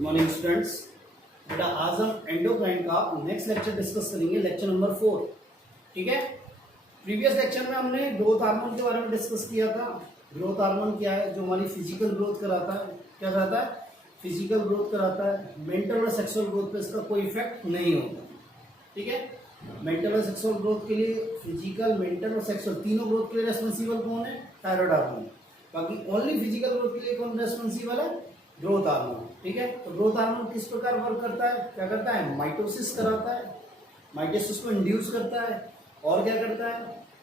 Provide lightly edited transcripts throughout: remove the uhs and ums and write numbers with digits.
Good morning students. बेटा आज हम एंडोक्राइन का नेक्स्ट लेक्चर डिस्कस करेंगे, लेक्चर नंबर 4। ठीक है। प्रीवियस लेक्चर में हमने ग्रोथ हार्मोन के बारे में डिस्कस किया था। ग्रोथ हार्मोन क्या है? जो हमारी फिजिकल ग्रोथ कराता है। क्या कराता है? फिजिकल ग्रोथ कराता है। मेंटल और सेक्सुअल ग्रोथ पे इसका कोई इफेक्ट नहीं होता। ठीक है। मेंटल और सेक्सुअल ग्रोथ के लिए फिजिकल, मेंटल और सेक्सुअल तीनों ग्रोथ के लिए रेस्पॉन्सिबल कौन है? Thyroid hormone. बाकी ओनली फिजिकल ग्रोथ के लिए कौन रेस्पॉन्सिबल है? Growth hormone. ठीक है। तो ग्रोथ हार्मोन किस प्रकार वर्क करता है? क्या करता है? माइटोसिस कराता है, माइटोसिस को इंड्यूस करता है। और क्या करता है?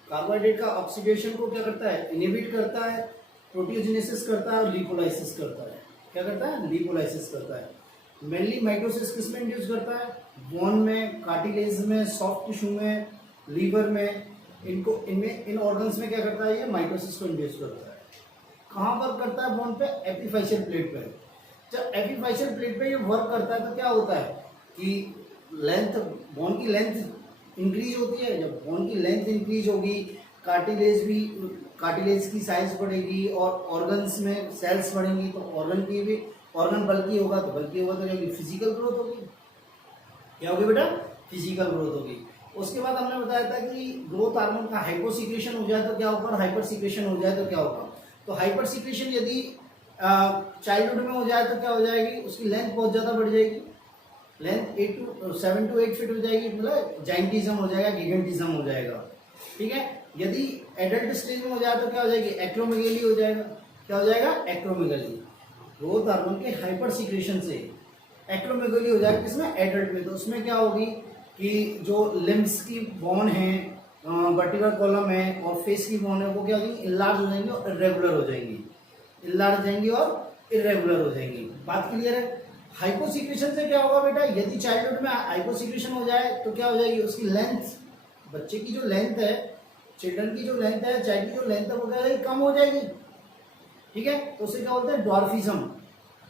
कार्बोहाइड्रेट का ऑक्सीडेशन को क्या करता है? इनहिबिट करता है, प्रोटियोजेनेसिस करता है और लिपोलाइसिस करता है। क्या करता है? लिपोलाइसिस करता है। मेनली माइटोसिस किस में इंड्यूस करता है? बोन में, कार्टिलेज में, सॉफ्ट टिश्यू में, लीवर में, इनमें इन ऑर्गन्स में क्या करता है? ये माइटोसिस को इंड्यूस करता है। कहाँ वर्क करता है? बोन पे, एपिफाइशियल प्लेट पे। जब एपिफाइशियल प्लेट पे ये वर्क करता है तो क्या होता है कि लेंथ, बोन की लेंथ इंक्रीज होती है। जब बोन की लेंथ इंक्रीज होगी, कार्टिलेज की साइज बढ़ेगी और ऑर्गन्स में सेल्स बढ़ेंगी, तो ऑर्गन बल्कि होगा तो क्या होगी? फिजिकल ग्रोथ होगी। क्या होगी बेटा? फिजिकल ग्रोथ होगी। उसके बाद हमने बताया था कि ग्रोथ हार्मोन का हाइपोसिक्रेशन हो जाए तो क्या होगा, हाइपर सिक्रेशन हो जाए तो क्या होगा। तो हाइपर सिक्रेशन यदि चाइल्डहुड में हो जाए तो क्या हो जाएगी? उसकी लेंथ बहुत ज्यादा बढ़ जाएगी। लेंथ 7 to 8 फीट हो जाएगी, मतलब जाइंटिज्म हो जाएगा, गिगेंटिज्म हो जाएगा। ठीक है। यदि एडल्ट स्टेज में हो जाए तो क्या हो जाएगी? एक्रोमेगेली हो जाएगा। क्या हो जाएगा? एक्रोमेगेली। ग्रोथ हार्मोन के हाइपर सिक्रेशन से एक्रोमेगेली हो जाएगा। किसमें? एडल्ट में। तो उसमें क्या होगी कि जो लिम्स की बोन है, वर्टिब्रल कॉलम है और फेस की बोन है, वो क्या होगी? इनलार्ज हो जाएंगी और इरेगुलर हो जाएंगी। इनलार्ज जाएंगी और इरेगुलर हो जाएंगी। बात क्लियर है? हाइपोसिक्रेशन से क्या होगा बेटा? यदि चाइल्डहुड में हाइपोसिक्रेशन हो जाए तो क्या हो जाएगी? उसकी लेंथ, बच्चे की जो लेंथ है, चिल्ड्रन की जो लेंथ है, चाइल्ड की जो लेंथ है, वो क्या है? कम हो जाएगी। ठीक है। तो उसे क्या बोलते हैं? ड्वार्फिज्म।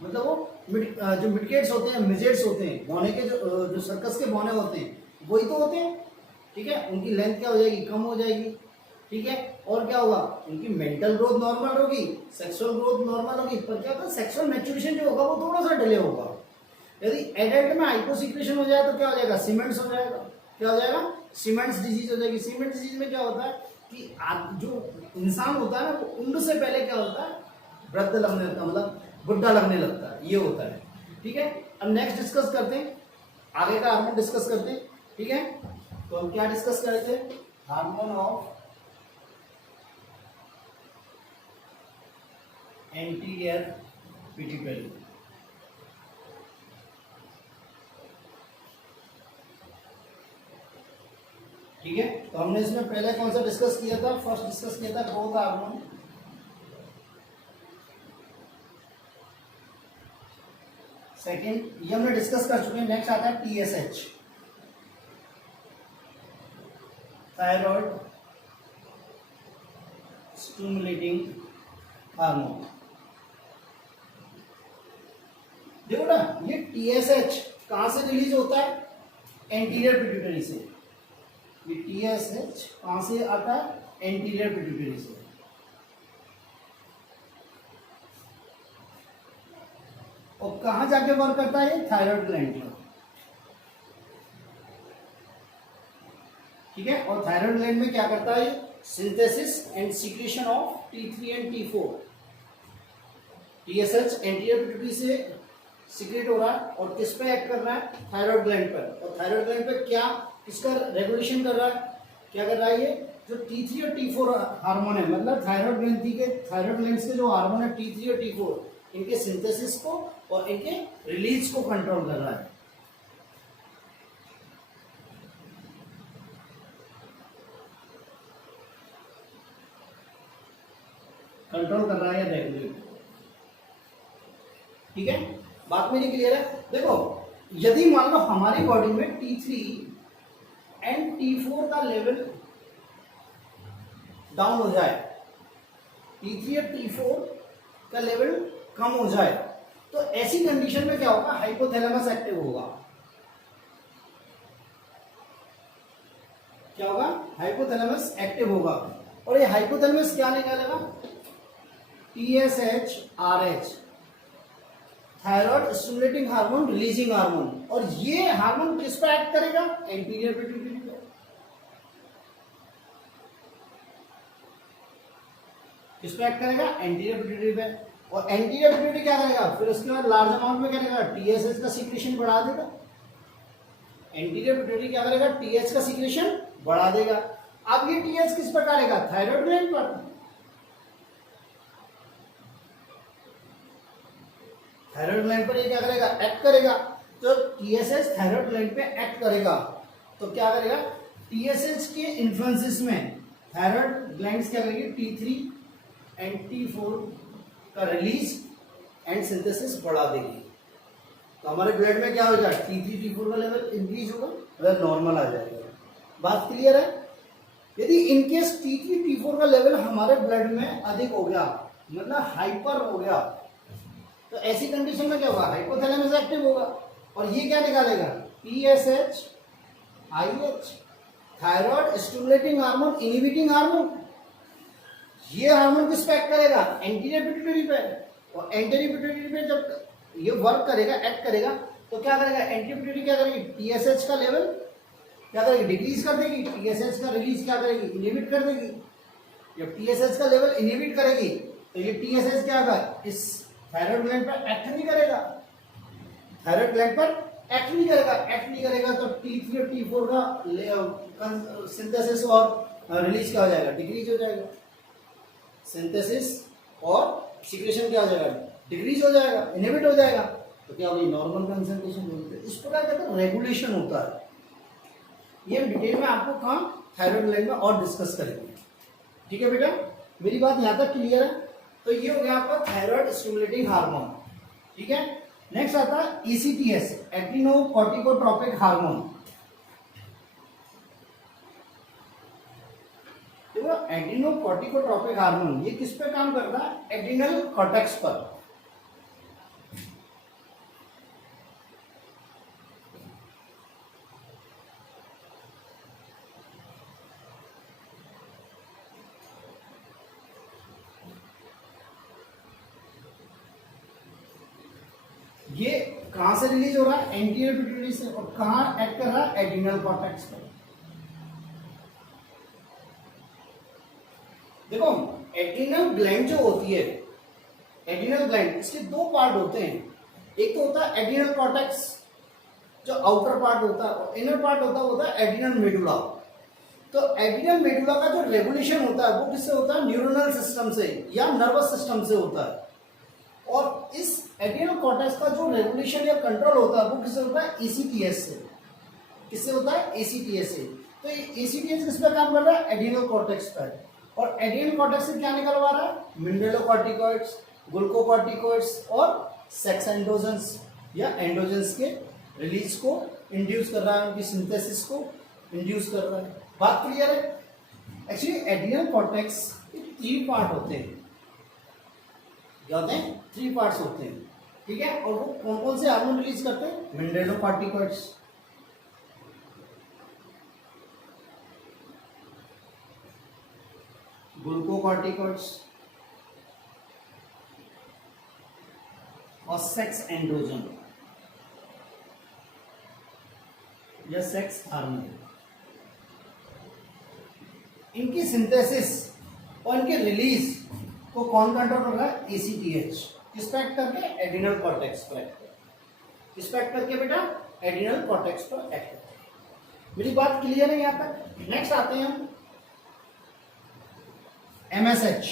मतलब वो जो मिडकेट्स होते हैं, मिजेट्स होते हैं, बौने के जो सर्कस के बौने होते हैं, वही तो होते हैं। ठीक है। उनकी लेंथ क्या हो जाएगी? कम हो जाएगी। ठीक है। और क्या होगा? उनकी मेंटल ग्रोथ नॉर्मल होगी, सेक्सुअल ग्रोथ नॉर्मल होगी, पर क्या होगा? सेक्सुअल मैच्योरेशन जो होगा वो थोड़ा सा डिले होगा। यदि एडल्ट में हाइपोसिक्रेशन हो जाए तो क्या हो जाएगा? सीमेंट्स हो जाएगा। क्या हो जाएगा? सीमेंट्स डिजीज हो जाएगी। सीमेंट्स डिजीज में क्या होता है कि जो इंसान होता है ना, वो उम्र से पहले क्या होता है? वृद्ध लगने लगता है, मतलब बुढ़ा लगने लगता है। ये होता है। ठीक है। अब नेक्स्ट डिस्कस करते हैं, आगे का हार्मोन डिस्कस करते हैं। ठीक है। तो हम क्या डिस्कस कर रहे थे? Hormone of anterior pituitary. ठीक है। तो हमने इसमें पहले कौन सा डिस्कस किया था? फर्स्ट डिस्कस किया था ग्रोथ हार्मोन। सेकेंड ये हमने डिस्कस कर चुके हैं। नेक्स्ट आता है TSH, थायराइड स्टिमुलेटिंग हार्मोन। देखो ना, ये TSH कहां से रिलीज होता है? एंटीरियर पिट्यूटरी से। ये TSH कहां से आता है? एंटीरियर पिट्यूटरी से। और कहां जाके वर्क करता है? थायराइड ग्लैंड में। ठीक है। और थायराइड ग्लैंड में क्या करता है? Synthesis and secretion of T3 and T4। TSH anterior pituitary से सीक्रेट हो रहा है और किस पे एक्ट कर रहा है? थायराइड ग्लैंड पर। और थायराइड ग्लैंड पे क्या इसका रेगुलेशन कर रहा है? क्या कर रहा है? ये जो T3 और T4 हार्मोन है, मतलब थायराइड ग्लैंड के जो हार्मोन है T3 और T4, इनके सिंथेसिस को और इनके रिलीज को कंट्रोल कर रहा है। कंट्रोल कर रहा है या रेगुलेट। ठीक है। बात मेरी क्लियर है? देखो, यदि मान लो हमारी बॉडी में T3 एंड T4 का लेवल डाउन हो जाए, T3 और T4 का लेवल कम हो जाए, तो ऐसी कंडीशन में क्या होगा? हाइपोथैलेमस एक्टिव होगा। क्या होगा? हाइपोथैलेमस एक्टिव होगा। और ये हाइपोथैलेमस क्या निकालेगा? TSH RH, thyroid stimulating hormone, releasing hormone, और ये हार्मोन किस पर एक्ट करेगा? एंटीरियर पिट्यूटरी पे। किस पे एक्ट करेगा? एंटीरियर पिट्यूटरी पे। और एंटीरियर पिट्यूटरी क्या करेगा? फिर उसके बाद लार्ज अमाउंट में क्या करेगा? टीएसएच का सीक्रेशन बढ़ा देगा। एंटीरियर पिट्यूटरी क्या करेगा? टीएच का सीक्रेशन बढ़ा देगा। अब ये टीएच किस पर करेगा? थायराइड ग्लैंड पर। थायराइड ग्लैंड पर ये क्या करेगा? एक्ट करेगा। तो टीएसएच थायराइड ग्लैंड पे एक्ट करेगा, तो क्या करेगा? टीएसएच के इन्फ्लुएंसेस में थायराइड ग्लैंड्स क्या करेगी? T3 एंड T4 का रिलीज एंड सिंथेसिस बढ़ा देगी। तो हमारे ब्लड में क्या हो जाएगा? T3 T4 का लेवल इंक्रीज होगा, मतलब नॉर्मल आ जाएगा। बात क्लियर है? यदि इनकेस T3 T4 का लेवल हमारे ब्लड में अधिक हो गया, मतलब हाइपर हो गया, तो ऐसी कंडीशन में क्या होगा? हाइपोथैलेमस एक्टिव होगा, और ये क्या निकालेगा? TSH, IH, thyroid stimulating hormone, inhibiting hormone. ये हार्मोन किस पे एक्ट करेगा? एंटीरियर पिट्यूटरी पे। और एंटीरियर पिट्यूटरी पे जब ये वर्क करेगा, एक्ट करेगा, तो क्या करेगा? एंटीरियर पिट्यूटरी क्या करेगी? टीएसएच का लेवल क्या करेगी? डिक्रीज कर देगी। टीएसएच का रिलीज क्या करेगी? इनहिबिट कर देगी। जब टीएसएच का लेवल इनहिबिट करेगी, तो ये टीएसएच क्या होगा? इस थायराइड ग्लैंड पर एक्ट नहीं करेगा। थायराइड ग्लैंड पर एक्ट नहीं करेगा। एक्ट नहीं करेगा तो T3 और T4 का सिंथेसिस और रिलीज क्या हो जाएगा? डिक्रीज हो जाएगा। सिंथेसिस और सीक्रेशन क्या हो जाएगा? डिक्रीज हो जाएगा, इनहिबिट हो जाएगा। तो क्या होगी? नॉर्मल कंसंट्रेशन होगी। इस प्रकार का रेगुलेशन होता है। ये डिटेल में आपको कहाँ थायराइड ग्लैंड में और डिस्कस करेंगे। ठीक है बेटा, मेरी बात यहाँ तक क्लियर है? तो ये हो गया आपका थायराइड स्टिमुलेटिंग हार्मोन। ठीक है, नेक्स्ट आता है ECTS, एड्रीनोकोर्टिकोट्रोपिक हार्मोन। देखो एड्रीनोकोर्टिकोट्रोपिक हार्मोन ये किस पे काम करता है? एड्रिनल कॉर्टेक्स पर। ये कहां से रिलीज हो रहा है? एंटीरियर पिट्यूटरी से। और कहां एक्ट कर रहा है? एड्रिनल कॉर्टेक्स पर। देखो एड्रिनल ग्लैंड जो होती है, एड्रिनल ग्लैंड, इसके दो पार्ट होते हैं। एक तो होता है एड्रिनल कॉर्टेक्स जो आउटर पार्ट होता है, और इनर पार्ट होता है एड्रिनल मेडुला। तो एड्रिनल मेडुला का जो रेगुलेशन होता है वो किससे होता है? न्यूरोनल सिस्टम से या नर्वस सिस्टम से होता है। और इस एड्रिनल कॉर्टेक्स का जो रेगुलेशन या कंट्रोल होता है वो किससे होता है? ECTS से। किससे होता है? ECTS से। तो ये ECTS किस पे काम कर रहा है? एड्रिनल कॉर्टेक्स पर। और एड्रिनल कॉर्टेक्स से क्या निकलवा रहा है? मिनरलोकॉर्टिकॉइड्स, ग्लूकोकॉर्टिकॉइड्स और सेक्स एंडोजेंस या एंडोजेंस के रिलीज को इंड्यूस कर रहा है, उनकी सिंथेसिस को इंड्यूस कर रहा है। बात क्लियर है? एक्चुअली एड्रिनल कॉर्टेक्स के 3 पार्ट होते हैं। क्या होते हैं? 3 पार्ट्स होते हैं। ठीक है, और वो कौन कौन से हार्मोन रिलीज करते हैं? मिनरलोकॉर्टिकॉइड्स, ग्लूकोकॉर्टिकॉइड्स और सेक्स एंड्रोजन या सेक्स हार्मोन। इनकी सिंथेसिस और इनके रिलीज को कौन कंट्रोल कर रहा है? ECTH। किस पे एक्ट करके? एड्रिनल कॉर्टेक्स पर एक्ट करके। किस पे एक्ट करके बेटा? एड्रिनल कॉर्टेक्स पर एक्ट करके। मेरी बात क्लियर है यहां तक? नेक्स्ट आते हैं हम MSH।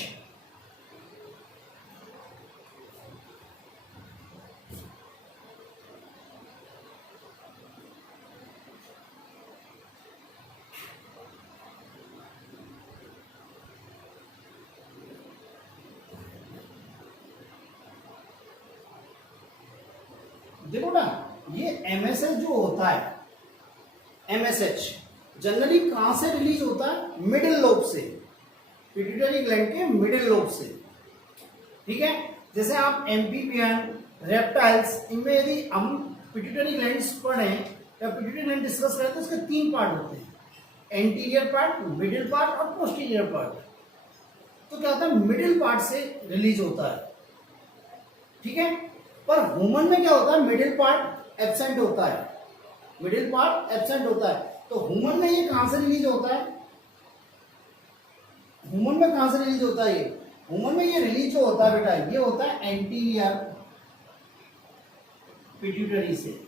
देखो ना, ये MSH जो होता है, MSH जनरली कहां से रिलीज होता है? मिडिल लोब से, पिट्यूटरी ग्लैंड के मिडिल लोब से। ठीक है, जैसे आप एम्फीबियन, रेप्टाइल्स, इनमें यदि हम पिट्यूटरी ग्लैंड्स पढ़ें या पिट्यूटरी ग्लैंड डिस्कस करें तो इसके 3 पार्ट होते हैं, एंटीरियर पार्ट, मिडिल पार्ट और पोस्टीरियर पार्ट। तो क्या होता है? मिडिल पार्ट से रिलीज होता है। ठीक है, पर ह्यूमन में क्या होता है, मिडिल पार्ट एब्सेंट होता है, मिडिल पार्ट एब्सेंट होता है। तो ह्यूमन में ये कहां से रिलीज होता है, ह्यूमन में कहां से रिलीज होता है, ये ह्यूमन में ये रिलीज जो होता है बेटा, ये होता है एंटीरियर पिट्यूटरी से,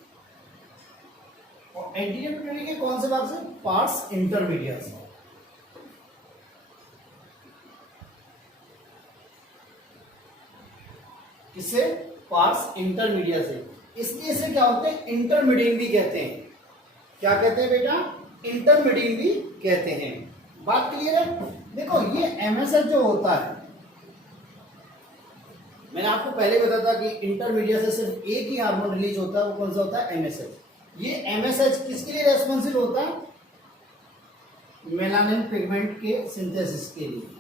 और एंटीरियर पिट्यूटरी के कौन से भाग से, पार्स इंटरमीडिया से। किससे, पार्स इंटरमीडिया से। इसलिए इसे क्या होते हैं, इंटरमीडियन भी कहते हैं। क्या कहते हैं बेटा, इंटरमीडियन भी कहते हैं। बात क्लियर है। देखो ये एमएसएच जो होता है, मैंने आपको पहले बताया था कि इंटरमीडिया से सिर्फ एक ही हार्मोन रिलीज होता है, वो कौन सा होता है, एमएसएच। ये एमएसएच किसके लिए रेस्पॉन्सिबल होता है, मेलानिन पिगमेंट के सिंथेसिस के लिए।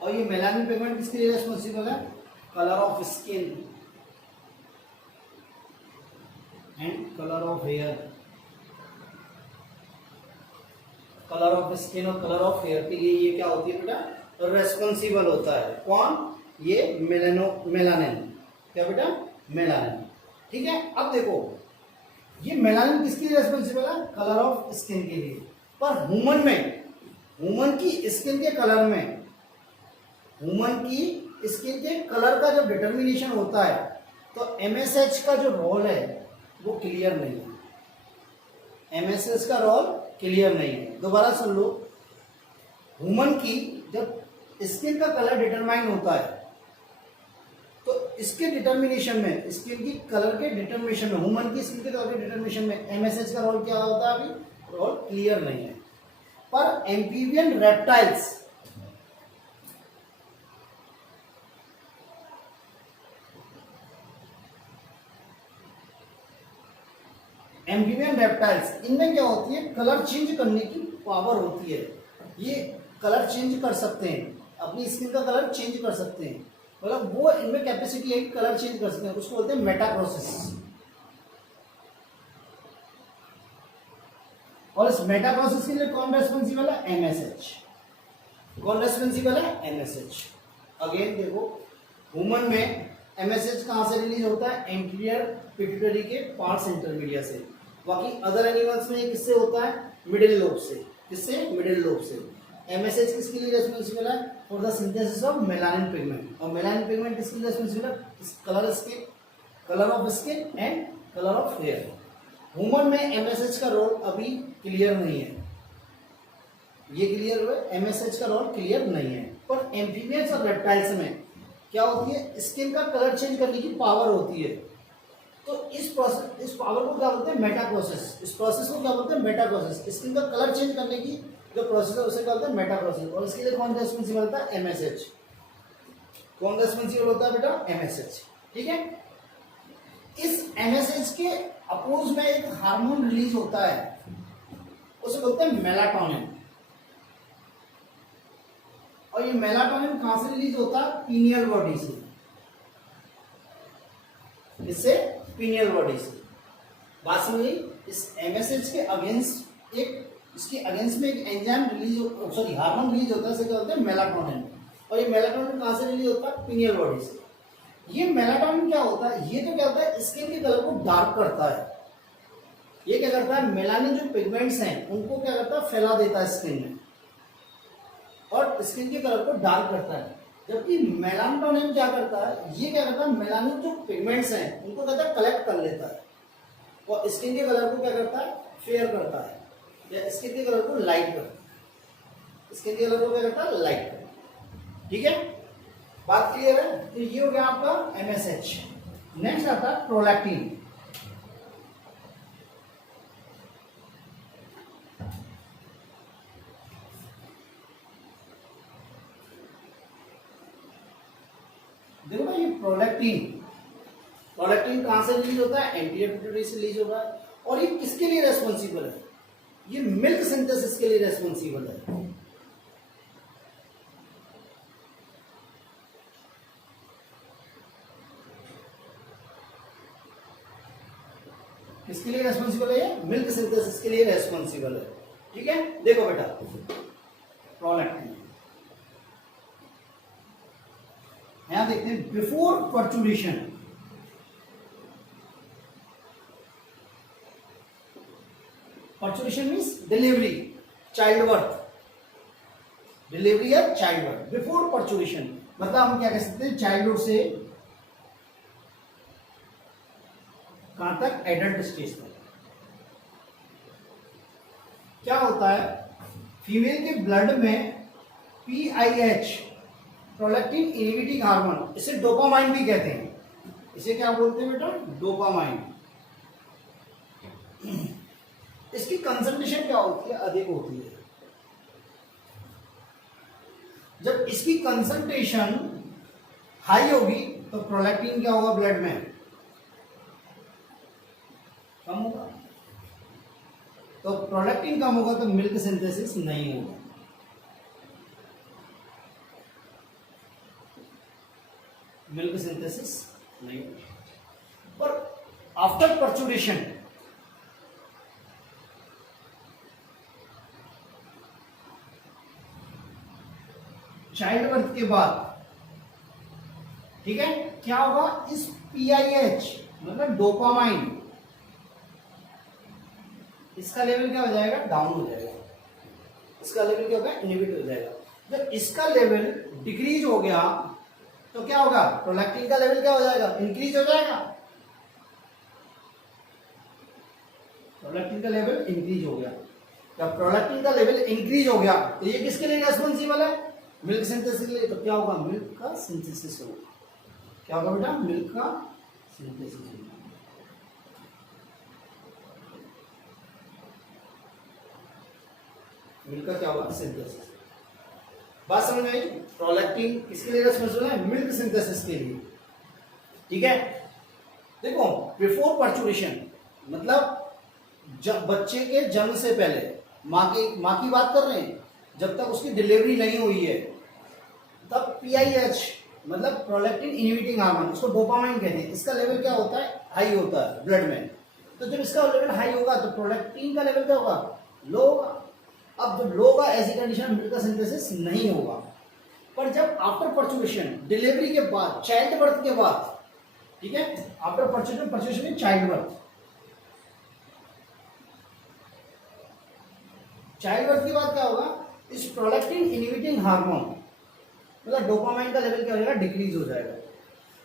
और ये मेलानिन पिगमेंट किसके लिए रेस्पॉन्सिबल है, colour of skin and colour of hair, colour of skin और कलर ऑफ हेयर के लिए ये क्या होती है बेटा, रेस्पॉन्सिबल होता है। कौन, ये मेलानिन। क्या बेटा, मेलानिन। ठीक है। अब देखो ये मेलानिन किसके लिए रेस्पॉन्सिबल है, कलर ऑफ स्किन के लिए। पर ह्यूमन में, ह्यूमन की स्किन के कलर में, ह्यूमन की स्किन के कलर का जो डिटर्मिनेशन होता है, तो एमएसएच का जो रोल है वो क्लियर नहीं है, एमएसएच का रोल क्लियर नहीं है। दोबारा सुन लो, ह्यूमन की जब स्किन का कलर डिटरमाइन होता है, तो इसके डिटर्मिनेशन में, स्किन की कलर के डिटर्मिनेशन में, ह्यूमन की स्किन के कलर के डिटर्मिनेशन में एमएसएच का रोल क्या होता है, अभी रोल क्लियर नहीं है। पर एम्फीबियन रेप्टाइल्स, एम्फीबियन रेप्टाइल्स, इनमें क्या होती है, कलर चेंज करने की पावर होती है। ये कलर चेंज कर सकते हैं, अपनी स्किन का कलर चेंज कर सकते हैं, मतलब वो इनमें कैपेसिटी है कि कलर चेंज कर सकते हैं। उसको बोलते हैं मेटाप्रोसेस। और इस मेटाप्रोसेस के लिए कौन रेस्पॉन्सिबल है, एमएसएच। कौन रेस्पॉन्सिबल है, एमएसएच। अगेन देखो, ह्यूमन में एमएसएच कहां से रिलीज होता है, एंटीरियर पिट्यूटरी के पार्स इंटरमीडिया से। बाकी अदर एनिमल्स में किससे होता है, मिडिल लोब से। किससे, मिडिल लोब से। एमएसएच किसके लिए रेस्पॉन्सिबल है, for the synthesis of melanin pigment. और मेलानिन पिगमेंट किसके लिए रेस्पॉन्सिबल है, colour skin, colour of skin and colour of hair. Human में एमएसएच का रोल अभी क्लियर नहीं है, ये क्लियर हुआ, एमएसएच का रोल क्लियर नहीं है। पर एम्फीबियंस और रेप्टाइल्स में क्या होती है, स्किन का कलर चेंज करने की पावर होती है। तो इस प्रोसेस, इस पावर को क्या बोलते हैं, मेटा प्रोसेस। इस प्रोसेस को क्या बोलते हैं, मेटा प्रोसेस। स्किन का कलर चेंज करने की जो प्रोसेस है उसे क्या बोलते हैं, मेटा प्रोसेस। और इसके लिए कौन रेस्पॉन्सिबल होता है, एमएसएच। कौन रेस्पॉन्सिबल होता है बेटा, एमएसएच। ठीक है। इस एमएसएच के अपोज में एक हार्मोन रिलीज होता है, उसे बोलते हैं मेलाटोनिन। और ये मेलाटोनिन कहां से रिलीज होता है, पीनियल बॉडी से। इससे पीनियल बॉडी से। बात समझी। इस एमएसएच के अगेंस्ट एक, इसके अगेंस्ट में एक enzyme release, sorry hormone release होता है, इसे क्या बोलते हैं, मेलाटोनिन। और ये मेलाटोनिन कहां से रिलीज होता है, पीनियल बॉडी से। ये मेलाटोनिन क्या होता है, ये तो क्या होता है, स्किन के कलर को डार्क करता है। ये क्या करता है, मेलानिन जो पिगमेंट्स हैं उनको क्या करता है, फैला देता है स्किन में, और स्किन के कलर को डार्क करता है। जबकि मेलाटोनिन क्या करता है, ये क्या करता है, मेलानिन जो पिगमेंट्स हैं उनको कहता है कलेक्ट कर लेता है, और स्किन के कलर को क्या करता है, फेयर करता है, या स्किन के कलर को लाइट करता है। स्किन के कलर को क्या करता है, लाइट करता है। ठीक है, बात क्लियर है। तो ये हो गया आपका एमएसएच। नेक्स्ट आता है प्रोलैक्टिन। देखो ना, ये प्रोलैक्टिन, प्रोलैक्टिन कहां से रिलीज होता है, एंटीरियर पिट्यूटरी से रिलीज होता है। और ये किसके लिए रेस्पॉन्सिबल है, ये मिल्क सिंथेसिस के लिए रेस्पॉन्सिबल है। किसके लिए रेस्पॉन्सिबल है, ये मिल्क सिंथेसिस के लिए रेस्पॉन्सिबल है। ठीक है। देखो बेटा, प्रोलैक्टिन, देखते हैं before पर्चुरेशन। पर्चुरेशन means delivery, child birth, delivery या चाइल्ड बर्थ। बिफोर पर्चुरेशन मतलब हम क्या कह सकते हैं, चाइल्डहुड से कहां तक, एडल्ट स्टेज तक। क्या होता है, फीमेल के ब्लड में PIH, प्रोलैक्टिन इनहिबिटिंग हार्मोन, इसे डोपामाइन भी कहते हैं। इसे क्या बोलते हैं बेटा, डोपामाइन। इसकी कंसंट्रेशन क्या होती है, अधिक होती है। जब इसकी कंसंट्रेशन हाई होगी तो प्रोलैक्टिन क्या होगा, ब्लड में कम होगा। तो प्रोलैक्टिन कम होगा तो मिल्क सिंथेसिस नहीं होगा। मिल्क सिंथेसिस नहीं होगा। पर आफ्टर पर्चुरेशन, चाइल्ड बर्थ के बाद, ठीक है, क्या होगा, इस PIH मतलब डोपामाइन, इसका लेवल क्या हो जाएगा, डाउन हो जाएगा। इसका लेवल क्या होगा, इनहिबिट हो जाएगा। जब इसका लेवल डिक्रीज हो गया तो क्या होगा, प्रोलैक्टिन का लेवल क्या हो जाएगा, इंक्रीज हो जाएगा। प्रोलैक्टिन का लेवल इंक्रीज हो गया। जब प्रोलैक्टिन का लेवल इंक्रीज हो गया तो ये किसके लिए रेस्पॉन्सिबल है, मिल्क सिंथेसिस के लिए। तो क्या होगा, मिल्क का सिंथेसिस होगा। क्या होगा बेटा, मिल्क का सिंथेसिस होगा। मिल्क का क्या होगा, सिंथेसिस। बात समझ में आई। प्रोलैक्टिन किसके लिए रेस्पॉन्सिबल है, मिल्क सिंथेसिस के लिए। ठीक है, देखो बिफोर पर्चुरेशन मतलब जब बच्चे के जन्म से पहले, माँ की बात कर रहे हैं, जब तक उसकी डिलीवरी नहीं हुई है तब PIH मतलब प्रोलैक्टिन इनहिबिटिंग हार्मोन, उसको डोपामाइन कहते हैं, इसका लेवल क्या होता है, हाई होता है ब्लड में। तो जब इसका लेवल हाई होगा तो प्रोलैक्टिन का लेवल क्या होगा, लो होगा। अब जब लो होगा, ऐसी कंडीशन में मिल्क का सिंथेसिस नहीं होगा। पर जब आफ्टर पर्चुरेशन, डिलीवरी के बाद, चाइल्ड बर्थ के बाद, ठीक है, आफ्टर पर्चुरेशन में चाइल्ड बर्थ, चाइल्ड बर्थ के बाद क्या होगा, इस प्रोलैक्टिन इनहिबिटिंग हार्मोन मतलब डोपामाइन का लेवल क्या हो जाएगा, डिक्रीज हो जाएगा।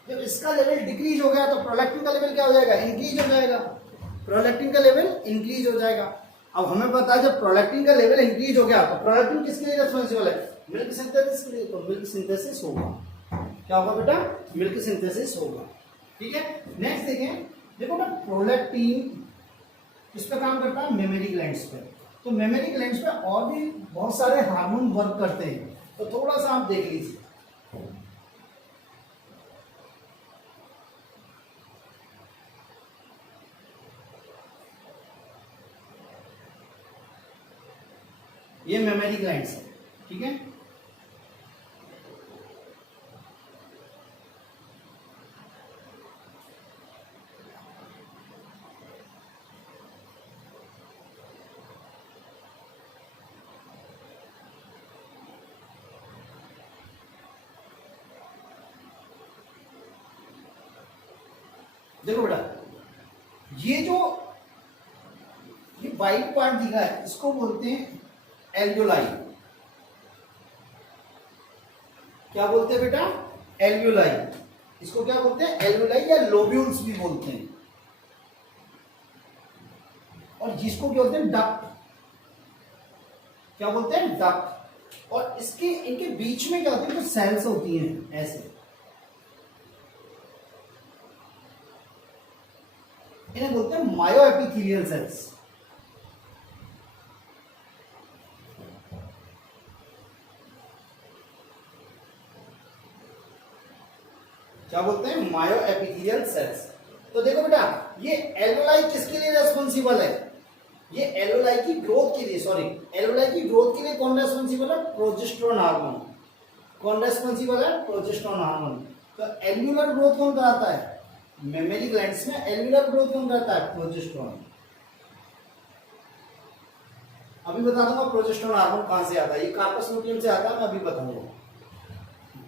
जब इसका लेवल डिक्रीज हो गया तो प्रोलैक्टिन का लेवल क्या हो जाएगा, इंक्रीज हो जाएगा। प्रोलैक्टिन का लेवल इंक्रीज हो जाएगा। अब हमें पता है जब प्रोलैक्टिन का लेवल इंक्रीज हो गया तो प्रोलैक्टिन किसके लिए रेस्पॉन्सिबल है, मिल्क सिंथेसिस के लिए। तो मिल्क सिंथेसिस होगा। क्या होगा बेटा, मिल्क सिंथेसिस होगा। ठीक है, नेक्स्ट देखें। देखो ना, प्रोलैक्टिन किस पे काम करता है, मेमरी ग्लैंड्स पे। तो मेमरी ग्लैंड्स पे और भी बहुत सारे हार्मोन वर्क करते हैं, तो थोड़ा सा आप देख लीजिए। ये मेमरी ग्लैंड्स है, ठीक है। देखो बेटा, ये वाइट पार्ट दिखा है, इसको बोलते हैं एल्वियोलाई। क्या बोलते हैं बेटा, एल्वियोलाई। इसको क्या बोलते हैं, एल्वियोलाई या लोब्यूल्स भी बोलते हैं। और जिसको क्या बोलते हैं, डक्ट। क्या बोलते हैं, डक्ट। और इनके बीच में क्या होती है, जो सेल्स होती हैं ऐसे, इन्हें बोलते हैं मायोएपिथेलियल सेल्स। क्या बोलते हैं, मायोएपिथेलियल सेल्स। तो देखो बेटा, ये एल्वियोलाई किसके लिए रेस्पॉन्सिबल है, ये एल्वियोलाई की ग्रोथ के लिए, एल्वियोलाई की ग्रोथ के लिए कौन रेस्पॉन्सिबल है, प्रोजेस्टेरोन हार्मोन। कौन रेस्पॉन्सिबल है, प्रोजेस्टेरोन हार्मोन। तो एल्वियोलर ग्रोथ कौन कराता है, मेमरी ग्लैंड्स में एल्वियोलर ग्रोथ कौन करता है, प्रोजेस्टेरोन। अभी बता दूंगा प्रोजेस्टेरोन हार्मोन कहां से आता है, ये कार्पस लुटियम से आता है, मैं अभी बताऊंगा।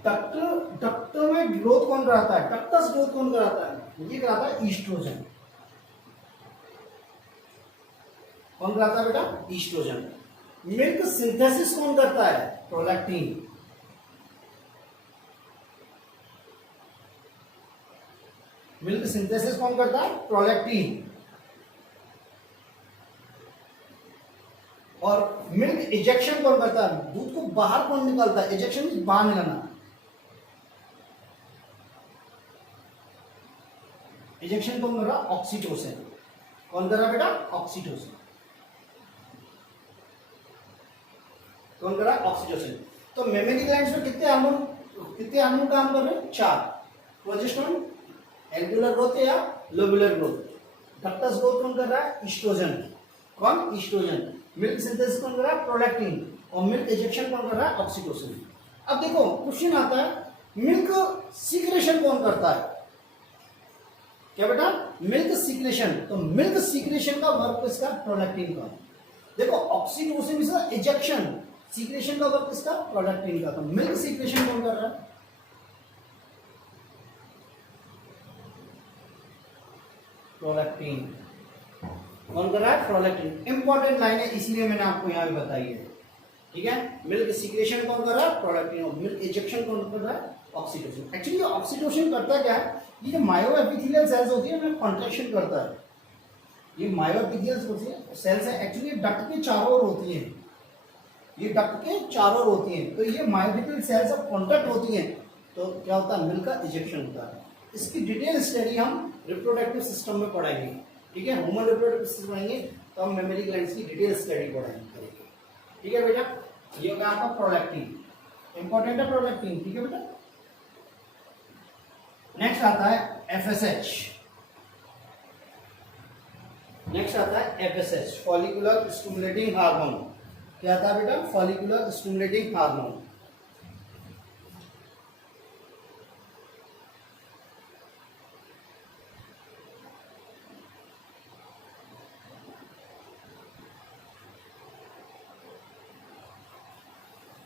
डक्ट डक्ट में ग्रोथ कौन कराता है? डक्टस ग्रोथ कौन कराता है? ये कराता है ईस्ट्रोजन। कौन कराता है बेटा? ईस्ट्रोजन। मिल्क सिंथेसिस कौन करता है? प्रोलैक्टिन। मिल्क सिंथेसिस कौन करता है? प्रोलैक्टिन। और मिल्क इजेक्शन कौन करता है? दूध को बाहर कौन निकालता है? इजेक्शन बाहर निकालना। इजेक्शन कौन कर रहा? ऑक्सीटोसिन। कौन कर रहा बेटा? ऑक्सीटोसिन। कौन कर रहा? ऑक्सीटोसिन। तो मेमरी ग्लैंड्स में कितने हार्मोन काम कर रहे हैं? 4। प्रोजेस्टेरोन, एल्वियोलर ग्रोथ या लोबुलर ग्रोथ। डक्टस ग्रोथ कौन कर रहा है? ईस्ट्रोजन। कौन? ईस्ट्रोजन। मिल्क सिंथेसिस कौन कर रहा है? प्रोलैक्टिन। और मिल्क इजेक्शन कौन कर रहा है? ऑक्सीटोसिन। अब देखो क्वेश्चन आता है, मिल्क सीक्रेशन कौन करता है? क्या बेटा? Milk secretion. तो मिल्क सीक्रेशन का वर्क किसका? प्रोलैक्टिन का। देखो ऑक्सीटोसिन से इजेक्शन, सीक्रेशन का वर्क किसका? प्रोलैक्टिन का। तो मिल्क सीक्रेशन कौन कर रहा है? प्रोलैक्टिन। कौन कर रहा है? प्रोलैक्टिन। इंपॉर्टेंट लाइन है, इसीलिए मैंने आपको यहां भी बताई है। ठीक है, मिल्क सीक्रेशन कौन कर रहा है? प्रोलैक्टिन। और मिल्क इजेक्शन कौन कर रहा है? ऑक्सीटोसिन। एक्चुअली ऑक्सीटोसिन करता क्या है? ये जो मायोएपिथेलियल सेल्स होती है, उनमें कॉन्ट्रैक्शन करता है। ये मायोएपिथेलियल सेल्स है, एक्चुअली डक्ट के चारों ओर होती है। ये डक्ट के चारों ओर होती है। तो ये मायोएपिथेलियल सेल्स जब कॉन्टैक्ट होती है तो क्या होता है? मिल्क का इजेक्शन होता है। इसकी डिटेल स्टडी हम रिप्रोडक्टिव सिस्टम में पढ़ाएंगे। ठीक है, ह्यूमन रिप्रोडक्टिव सिस्टम पढ़ाएंगे तो हम मेमोरी ग्लैंड्स की डिटेल स्टडी पढ़ाएंगे। ठीक है बेटा, ये होगा आपका प्रोलैक्टिन। इंपॉर्टेंट है प्रोलैक्टिन। ठीक है बेटा। नेक्स्ट आता है एफएसएच। नेक्स्ट आता है एफएसएच, फॉलिकुलर स्टिमुलेटिंग हार्मोन। क्या आता है बेटा? Follicular stimulating hormone.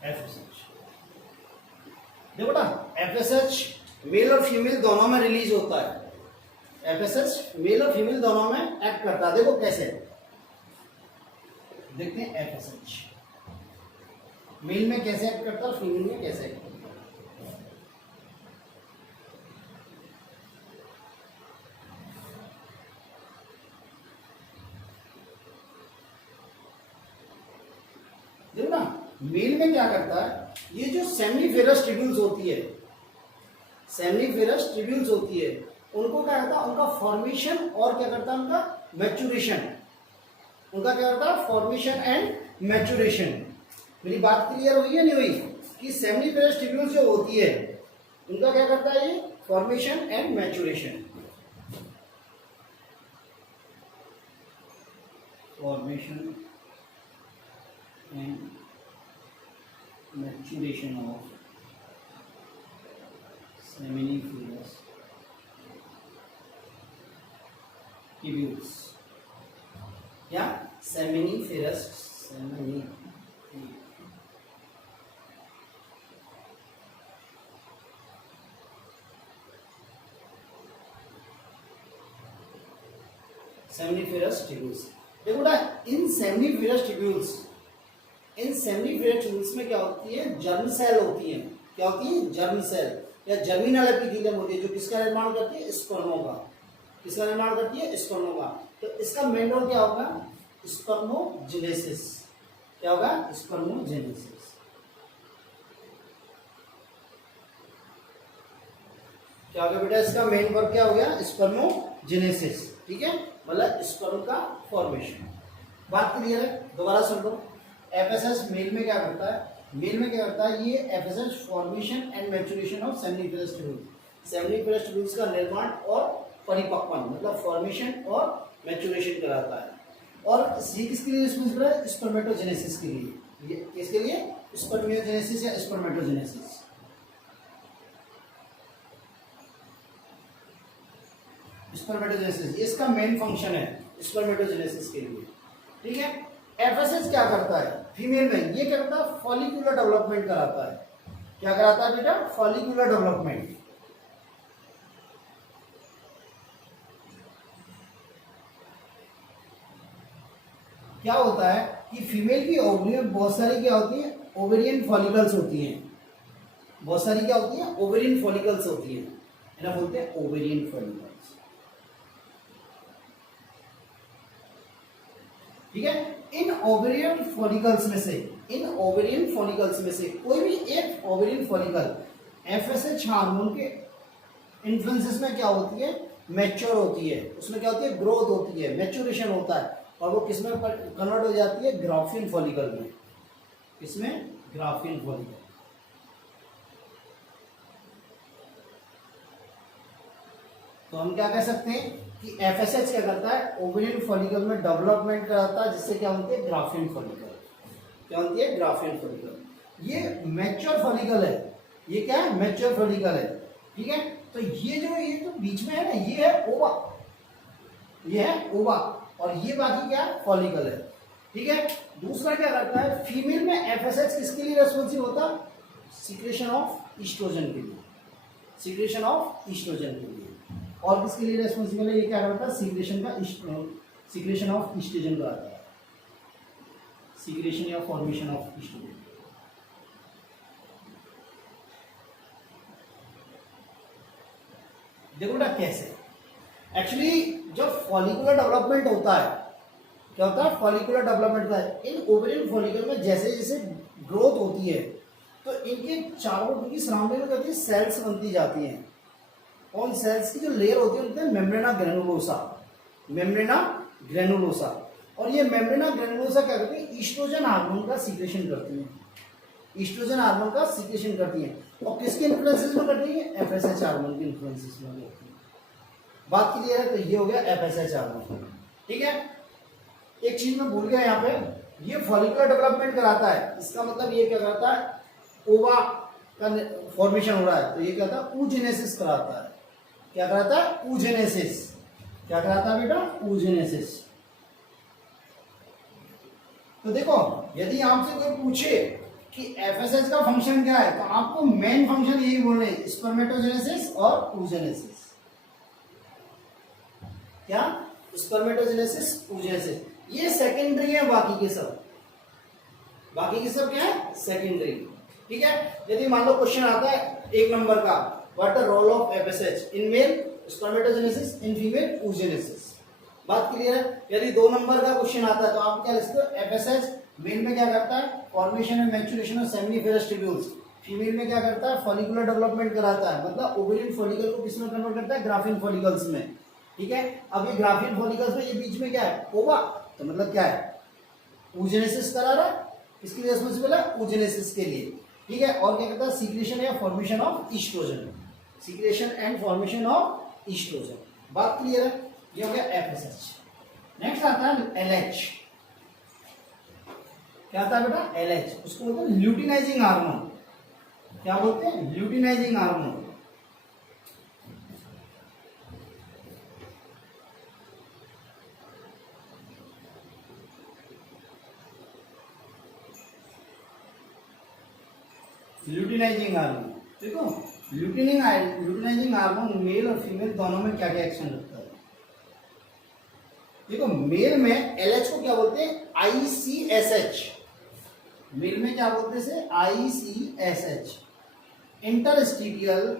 एफएसएच देखो बेटा, एफएसएच मेल और फीमेल दोनों में रिलीज होता है। एफएसएच मेल और फीमेल दोनों में एक्ट करता है। देखो कैसे, देखते हैं एफएसएच मेल में कैसे एक्ट करता है, फीमेल में कैसे एक्ट करता है। देखो ना, मेल में क्या करता है? ये जो सेमिनिफेरस ट्यूब्यूल्स होती है, सेमिनिफेरस ट्यूब्यूल्स होती है, उनको क्या करता है? उनका फॉर्मेशन और क्या करता है? उनका मैच्योरेशन। उनका क्या करता है? Formation and maturation. मेरी बात क्लियर हुई है नहीं हुई? कि सेमिनिफेरस ट्यूब्यूल्स जो होती है उनका क्या करता है? ये formation and maturation. Formation and maturation of seminiferous tubules या seminiferous tubules। देखो बेटा, इन seminiferous tubules में क्या होती है? जर्म सेल होती है। क्या होती है? जर्म सेल या जर्मिनल एपिथेलियम होती है, जो किसका निर्माण करती है? स्पर्मों का। किसका निर्माण करती है? स्पर्मों का। तो इसका मेन रोल क्या होगा? स्पर्मोजेनेसिस। क्या होगा? स्पर्मोजेनेसिस। क्या होगा बेटा? इसका मेन वर्क क्या हो गया? स्पर्मोजेनेसिस। ठीक है, मतलब स्पर्म का फॉर्मेशन। बात क्लियर है? दोबारा सुन लो। एफएसएच मेल में क्या करता है? मेल में क्या करता है? ये FSH formation and maturation of seminiferous tubules. Seminiferous tubules का निर्माण और परिपक्वन, मतलब फॉर्मेशन और मैच्योरेशन कराता है। और सी किसके लिए रिस्पॉन्सिबल है? स्पर्मेटोजेनेसिस के लिए। ये किसके लिए? स्पर्मियोजेनेसिस या स्पर्मेटोजेनेसिस। स्पर्मेटोजेनेसिस ये इसका मेन फंक्शन है, स्पर्मेटोजेनेसिस के लिए। ठीक है, एफएसएच क्या करता है? फीमेल में ये क्या करता है? फॉलिकुलर डेवलपमेंट कराता है। क्या कराता है बेटा? Follicular development. क्या होता है कि फीमेल की ओवरी में बहुत सारी क्या होती है? ओवेरियन फॉलिकल्स होती हैं। बहुत सारी क्या होती है? ओवेरियन फॉलिकल्स होती हैं, इन्हें बोलते हैं ओवेरियन फॉलिकल्स। ठीक है। इन ओवेरियन फॉलिकल्स में से कोई भी एक ओवेरियन फॉलिकल एफएसएच हार्मोन के इन्फ्लुएंसेस में क्या होती है? मैच्योर होती है। उसमें क्या होती है? ग्रोथ होती है, मैच्योरेशन होता है, और वो किसमें कन्वर्ट हो जाती है? ग्राफियन फॉलिकल में। किसमें? Graafian follicle. तो हम क्या कह सकते हैं कि एफएसएच क्या करता है? ओवेरियन फॉलिकल में डेवलपमेंट कराता है, जिससे क्या होती है? Graafian follicle. क्या होती है? Graafian follicle. ये मैच्योर फॉलिकल है। ये क्या है? मैच्योर फॉलिकल है। ठीक है। तो ये जो बीच में है ना, ये है ओवा। ये है ओवा, और ये बाकी क्या है? फॉलिकल है। ठीक है। दूसरा क्या करता है? फीमेल में एफएसएच किसके लिए रेस्पॉन्सिबल होता है? सिक्रेशन ऑफ ईस्ट्रोजन के लिए। सिक्रेशन ऑफ ईस्ट्रोजन के लिए। और किसके लिए रेस्पॉन्सिबल है? ये क्या करता है? सिक्रेशन ऑफ ईस्ट्रोजन कराता है। सिक्रेशन या फॉर्मेशन ऑफ ईस्ट्रोजन। देखो बेटा कैसे एक्चुअली जब फॉलिकुलर डेवलपमेंट होता है, क्या होता है? फॉलिकुलर डेवलपमेंट होता है। इन ओवेरियन फॉलिकल में जैसे जैसे ग्रोथ होती है, तो इनके चारों, इनकी सराउंडिंग में क्या होती है? सेल्स बनती जाती हैं। और उन सेल्स की जो लेयर होती है, उनके मेम्ब्रेना ग्रेनुलोसा। मेम्ब्रेना ग्रेनुलोसा। और ये मेम्ब्रेना ग्रेनुलोसा क्या करती है? ईस्ट्रोजन हार्मोन का सीक्रेशन करती है। ईस्ट्रोजन हार्मोन का सीक्रेशन करती है। और किसके इन्फ्लुएंसेस में करती है? एफएसएच हार्मोन के इन्फ्लुएंसेस में करती है। बात क्लियर है? तो ये हो गया एफएसएच हार्मोन। ठीक है। एक चीज मैं भूल गया यहाँ पे, ये फॉलिकुलर डेवलपमेंट कराता है। इसका मतलब ये क्या कराता है? ओवा का फॉर्मेशन हो रहा है, तो ये क्या था? ऊजेनेसिस कराता है। क्या कराता है? ऊजेनेसिस। क्या कराता है बेटा? ऊजेनेसिस। तो देखो, यदि आपसे कोई पूछे कि एफएसएच का फंक्शन क्या है, तो आपको मेन फंक्शन यही बोल रहे हैं, स्पर्मेटोजेनेसिस और ऊजेनेसिस। क्या? Spermatogenesis, oogenesis. ये सेकेंडरी है, बाकी के सब क्या है? सेकेंडरी। ठीक है। यदि मान लो क्वेश्चन आता है 1 नंबर का, what the role of FSH in male spermatogenesis, in female oogenesis. बात क्लियर है? यदि 2 नंबर का क्वेश्चन आता है, तो आप क्या लिखते हो? एफएसएच मेल में क्या करता है? Formation and maturation of seminiferous tubules. Female में क्या करता है? फॉलिकुलर डेवलपमेंट कराता है। मतलब ओवेरियन फॉलिकल को किस में कन्वर्ट करता है? ग्राफियन फॉलिकल्स में। ठीक है। अब ये ग्राफियन फॉलिकल्स में ये बीच में क्या है? ओवा। तो मतलब क्या है? ऊजेनेसिस करा रहा है। इसके लिए रिस्पांसिबल है? ऊजेनेसिस के लिए। ठीक है। और क्या करता है? सीक्रेशन या formation of oestrogen. Secretion and formation of oestrogen. बात क्लियर है? ये हो गया एफएसएच। नेक्स्ट आता है एलएच। क्या आता है बेटा? एलएच। उसको बोलते हैं ल्यूटिनाइजिंग हार्मोन। क्या बोलते हैं? Luteinizing hormone. Luteinizing hormone. देखो, ल्यूटिनाइजिंग हार्मोन मेल और फीमेल दोनों में क्या क्या एक्शन रखता है? देखो, मेल में एलएच को क्या बोलते हैं? आईसीएसएच। मेल में क्या बोलते हैं? आईसीएसएच, इंटरस्टिशियल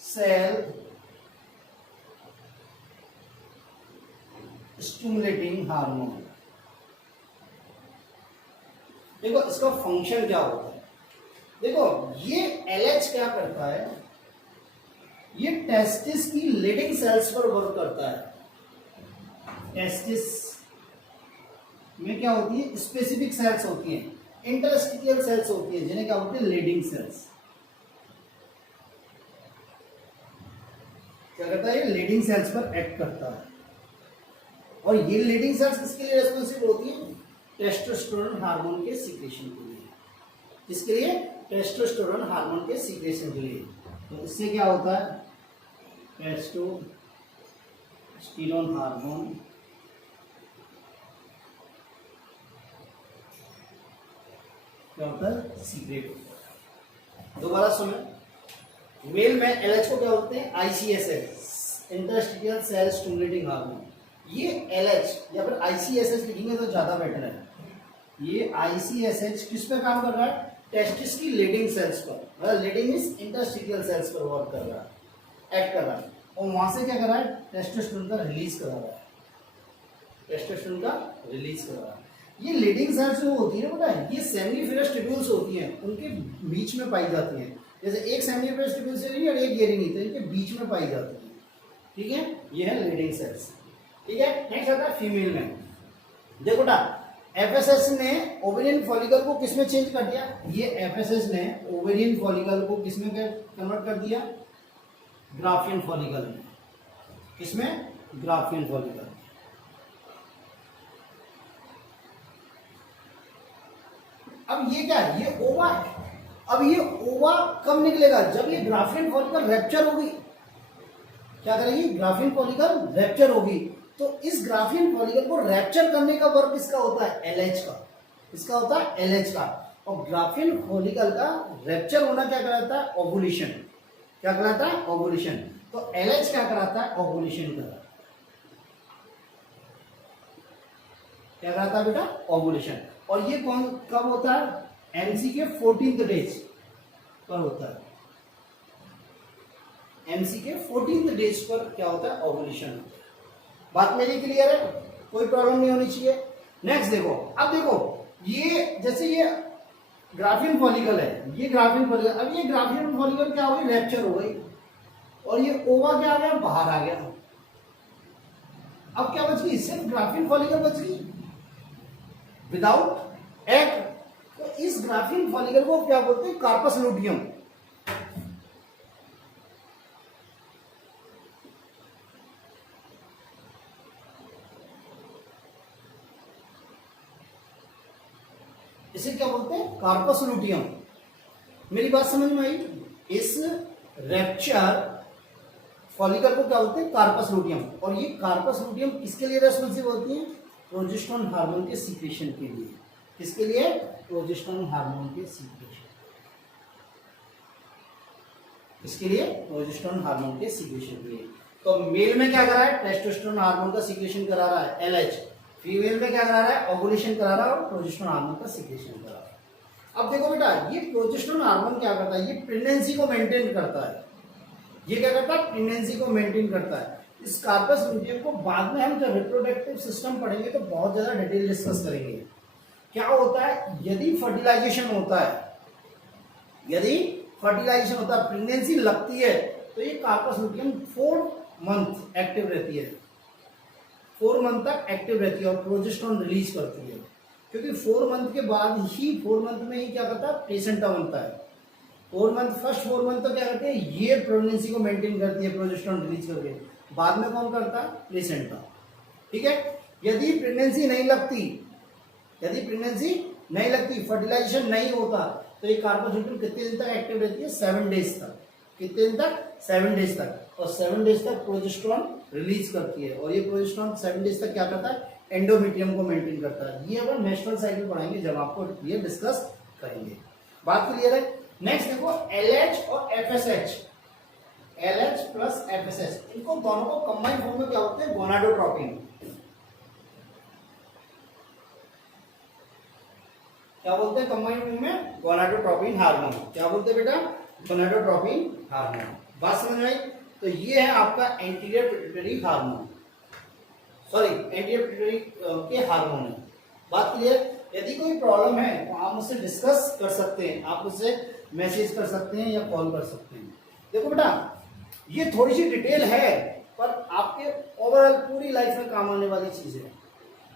सेल स्टिमुलेटिंग हार्मोन। देखो, इसका फंक्शन क्या होता है? देखो, ये एलएच क्या करता है? ये टेस्टिस की लीडिंग सेल्स पर वर्क करता है। टेस्टिस में क्या होती है? स्पेसिफिक सेल्स होती हैं, इंटरस्टिशियल सेल्स होती है, जिन्हें क्या बोलते हैं? Leydig cells. क्या करता है? ये लीडिंग सेल्स पर एक्ट करता है। और ये लीडिंग सेल्स किसके लिए रेस्पॉन्सिबल होती है? टेस्टोस्टेरोन हार्मोन के सीक्रेशन के लिए। किसके लिए? टेस्टोस्टेरोन हार्मोन के सीक्रेशन के लिए। तो इससे क्या होता है? टेस्टोस्टेरोन हार्मोन क्या होता है, सीक्रेट होता है। दोबारा सुनो, मेल में एलएच को क्या बोलते हैं, आईसीएसएच, इंटरस्टिशियल सेल स्टिमुलेटिंग हार्मोन। ये एलएच या फिर आईसीएसएच लिखेंगे तो ज्यादा बेटर है। ये आईसीएसएच किस पे काम कर रहा है, टेस्टिस की लीडिंग सेल्स पर, मतलब लीडिंग मींस इंटरस्टिशियल सेल्स पर वर्क कर रहा है, एक्ट कर रहा है, और वहां से क्या कर रहा है, टेस्टोस्टेरोन का रिलीज करा रहा है, टेस्टोस्टेरोन का रिलीज करा रहा है। ये लीडिंग सेल्स जो होती है, पता है, ये सेमिनिफेरस ट्यूब्यूल्स होती हैं, उनके बीच में पाई जाती हैं। जैसे एक सेमिनिफेरस ट्यूब्यूल से नहीं और एक गेरिनी, तो इनके बीच में पाई जाती है। ठीक है, ये है लीडिंग सेल्स। ठीक है, नेक्स्ट आता है फीमेल में। देखो ना, एफएसएच ने ओवेरियन फॉलिकल को किसमें चेंज कर दिया, ये एफएसएच ने ओवेरियन फॉलिकल को किसमें कन्वर्ट कर दिया, ग्राफियन फॉलिकल में। किसमें, ग्राफियन फॉलिकल। अब ये क्या है, ये ओवा है। अब ये ओवा कब निकलेगा, जब ये ग्राफियन फॉलिकल रैप्चर होगी। क्या करेगी, ग्राफियन फॉलिकल रैप्चर होगी। तो इस ग्राफियन फॉलिकल को रैप्चर करने का वर्क किसका होता है, एलएच का। इसका होता है एलएच का। और ग्राफियन फॉलिकल का रैप्चर होना क्या कराता है, ओवुलेशन। क्या कराता है, ओवुलेशन। तो एलएच क्या कराता है, ओवुलेशन कराता है। क्या कराता है बेटा, ओवुलेशन। और ये कौन कब होता है, एमसी के 14th डेज पर होता है। एमसी के 14th डेज पर क्या होता है, ओवुलेशन होता है। बात मेरी क्लियर है, कोई प्रॉब्लम नहीं होनी चाहिए। नेक्स्ट देखो, अब देखो ये जैसे ये ग्राफियन फॉलिकल है, ये ग्राफियन फॉलिकल, अब ये ग्राफियन फॉलिकल क्या हो गई, रैप्चर हो गई, और ये ओवा क्या आ गया, बाहर आ गया। अब क्या बच गई, सिर्फ ग्राफियन फॉलिकल बच गई विदाउट एग। तो इस ग्राफियन फॉलिकल को क्या बोलते हैं, कार्पस लूटियम। इसे क्या बोलते हैं, कार्पस लूटियम। मेरी बात समझ में आई। इस रैप्चर फॉलिकल को क्या बोलते हैं, कार्पस लूटियम। और ये कार्पस लूटियम किसके लिए रेस्पॉन्सिबल होती है, प्रोजेस्टेरोन हार्मोन के सीक्रेशन के लिए। किसके लिए, प्रोजेस्टेरोन हार्मोन के सीक्रेशन। इसके लिए प्रोजेस्टेरोन हार्मोन के सीक्रेशन के लिए। तो मेल में क्या करा है, टेस्टोस्टेरोन हार्मोन का सीक्रेशन करा रहा है एलएच। फीमेल में क्या करा रहा है, ओवुलेशन करा रहा है और प्रोजेस्टेरोन हार्मोन का सीक्रेशन करा रहा है। अब देखो बेटा, ये प्रोजेस्टेरोन हार्मोन क्या करता है, ये प्रेगनेंसी को मेंटेन करता है। ये क्या करता है, प्रेगनेंसी को मेंटेन करता है। इस कार्पस लूटियम को बाद में हम जब रिप्रोडक्टिव सिस्टम पढ़ेंगे तो बहुत ज्यादा डिटेल डिस्कस करेंगे। क्या होता है, यदि फर्टिलाइजेशन होता है, यदि फर्टिलाइजेशन होता है, प्रेगनेंसी लगती है, तो ये कार्पस लूटियम 4 मंथ एक्टिव रहती है। 4 मंथ तक एक्टिव रहती है और प्रोजेस्टेरोन रिलीज करती है। क्योंकि 4 मंथ के बाद ही, 4 मंथ में ही क्या करता है, प्लेसेंटा बनता है। 4 मंथ, फर्स्ट 4 मंथ तो क्या करते हैं, ये प्रेगनेंसी को मेंटेन करती है प्रोजेस्टेरोन रिलीज करके। बाद में कौन करता है, प्लेसेंटा। ठीक है, यदि प्रेगनेंसी नहीं लगती, यदि प्रेगनेंसी नहीं लगती, फर्टिलाइजेशन नहीं होता, तो ये कार्पस लूटियम कितने दिन तक एक्टिव रहती है, 7 डेज तक। कितने दिन तक, 7 डेज तक। और 7 डेज तक प्रोजेस्टेरोन रिलीज करती है। और ये प्रोजेस्टेरोन 7 डेज तक क्या करता है, एंडोमेट्रियम को मेंटेन करता है। ये अपन मेंस्ट्रुअल साइकिल पढ़ाएंगे जब आपको ये डिस्कस करेंगे। बात क्लियर है। नेक्स्ट देखो, एलएच और एफएसएच, एलएच प्लस एफएसएच, इनको दोनों को कंबाइन फॉर्म में क्या होते हैं, गोनाडोट्रोपिन। क्या बोलते हैं कंबाइन फॉर्म में, गोनाडोट्रोपिन हार्मोन। क्या बोलते हैं बेटा, गोनाडोट्रोपिन हार्मोन। बात समझ में आई। तो ये है आपका anterior pituitary hormone, sorry anterior pituitary के हार्मोन है। बात क्लियर। यदि कोई प्रॉब्लम है तो आप मुझसे डिस्कस कर सकते हैं, आप मुझसे मैसेज कर सकते हैं या कॉल कर सकते हैं। देखो बेटा, ये थोड़ी सी डिटेल है पर आपके ओवरऑल पूरी लाइफ में काम आने वाली चीज है।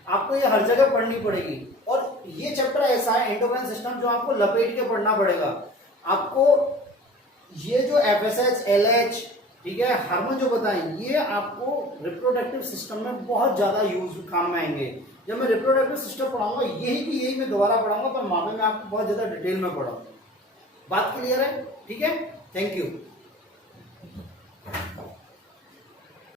आपको ये हर जगह पढ़नी पड़ेगी। और ये चैप्टर ऐसा है, एंडोक्राइन सिस्टम, जो आपको लपेट के पढ़ना पड़ेगा। आपको ये जो एफएसएच, एलएच, ठीक है, हार्मोन जो बताएं, ये आपको रिप्रोडक्टिव सिस्टम में बहुत ज्यादा यूज काम में आएंगे। जब मैं रिप्रोडक्टिव सिस्टम पढ़ाऊंगा, यही की यही मैं दोबारा पढ़ाऊंगा, पर वहां पे मैं आपको बहुत ज्यादा डिटेल में पढ़ाऊंगा। बात क्लियर है, ठीक है, थैंक यू।